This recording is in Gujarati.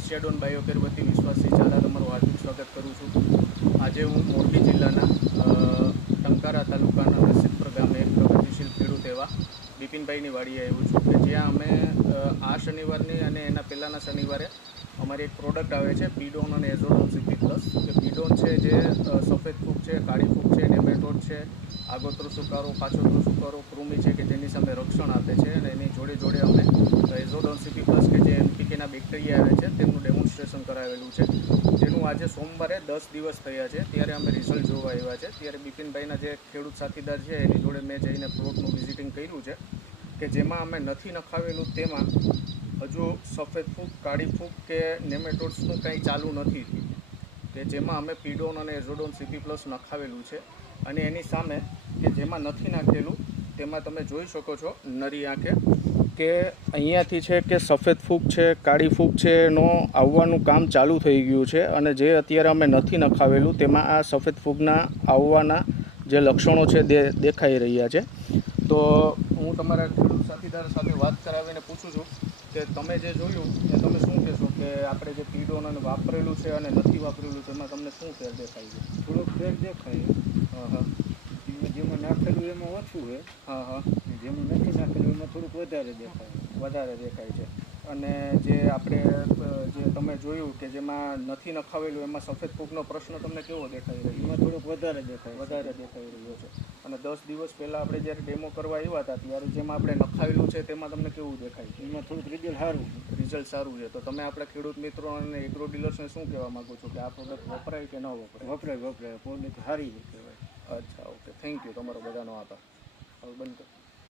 એશિયાડોન બાયોકેર વતી વિશ્વાસસિંહ ઝાલા તમારું હાર્દિક સ્વાગત કરું છું। આજે હું મોરબી જિલ્લાના ટંકારા તાલુકાના નસીબપર ગામે એક પ્રગતિશીલ ખેડૂત એવા બિપિનભાઈની વાડીએ આવ્યો છું કે જ્યાં અમે આ શનિવારની અને એના પહેલાંના શનિવારે અમારી એક પ્રોડક્ટ આવે છે પીડોન અને એઝોડોન CP+। કે પીડોન છે જે સફેદ ફૂગ છે, કાળી ફૂગ છે, નેમેટોડ છે, આગોતરો સુકારો, પાછોતરો સુકારો, કૃમિ છે કે જેની સામે રક્ષણ આપે છે। અને એની જોડે જોડે અમે એઝોડોન CP+ કે જે NPKના બેક્ટેરિયા આવે છે તેમનું ડેમોન્સ્ટ્રેશન કરાવેલું છે, જેનું આજે સોમવારે 10 દિવસ થયા છે। ત્યારે અમે રિઝલ્ટ જોવા આવ્યા છે। ત્યારે બિપિનભાઈના જે ખેડૂત સાથીદાર છે એની જોડે મેં જઈને પ્લોટનું વિઝિટિંગ કર્યું છે કે જેમાં અમે નથી નખાવેલું તેમાં હજુ સફેદ ફૂગ, કાળી ફૂગ કે નેમેટોડ્સનું કંઈ ચાલુ નથી થયું, કે જેમાં અમે પીડોન અને એઝોડોન CP+ નખાવેલું છે। અને એની સામે કે જેમાં નથી નાખેલું તેમાં તમે જોઈ શકો છો નરી આંખે કે અહીંયાથી છે કે સફેદ ફૂગ છે, કાળી ફૂગ છે એનો આવવાનું કામ ચાલુ થઈ ગયું છે। અને જે અત્યારે અમે નથી નખાવેલું તેમાં આ સફેદ ફૂગના આવવાના જે લક્ષણો છે દેખાઈ રહ્યા છે। તો હું તમારા ખેડૂત સાથીદાર સાથે વાત કરાવીને પૂછું છું કે તમે જે જોયું એ તમે શું કહેશો કે આપણે જે પીડોન અને વાપરેલું છે અને નથી વાપરેલું છે એમાં તમને શું ફેર દેખાય છે? થોડોક ફેર દેખાય। હા, જેમાં નાખેલું એમાં ઓછું છે, હા, જેમાં નથી નાખેલું એમાં થોડુંક વધારે દેખાય। વધારે દેખાય છે। અને જે આપણે જે તમે જોયું કે જેમાં નથી નખાવેલું એમાં સફેદ ફૂગનો પ્રશ્ન તમને કેવો દેખાઈ રહ્યો? એમાં થોડુંક વધારે દેખાય, વધારે દેખાઈ રહ્યો છે। અને 10 દિવસ પહેલાં આપણે જ્યારે ડેમો કરવા આવ્યા હતા ત્યારે જેમાં આપણે નખાવેલું છે તેમાં તમને કેવું દેખાય છે? એમાં થોડુંક રિઝલ્ટ સારું છે। રિઝલ્ટ સારું છે। તો તમે આપણા ખેડૂત મિત્રો અને એગ્રો ડીલર્સને શું કહેવા માગો છો કે આ પ્રોડક્ટ વપરાય કે ન વપરાય? વપરાય પ્રોડક્ટ સારી છે કહેવાય। અચ્છા, ઓકે, થેન્ક યુ, તમારો બધાનો આભાર। હવે બંધ કરો।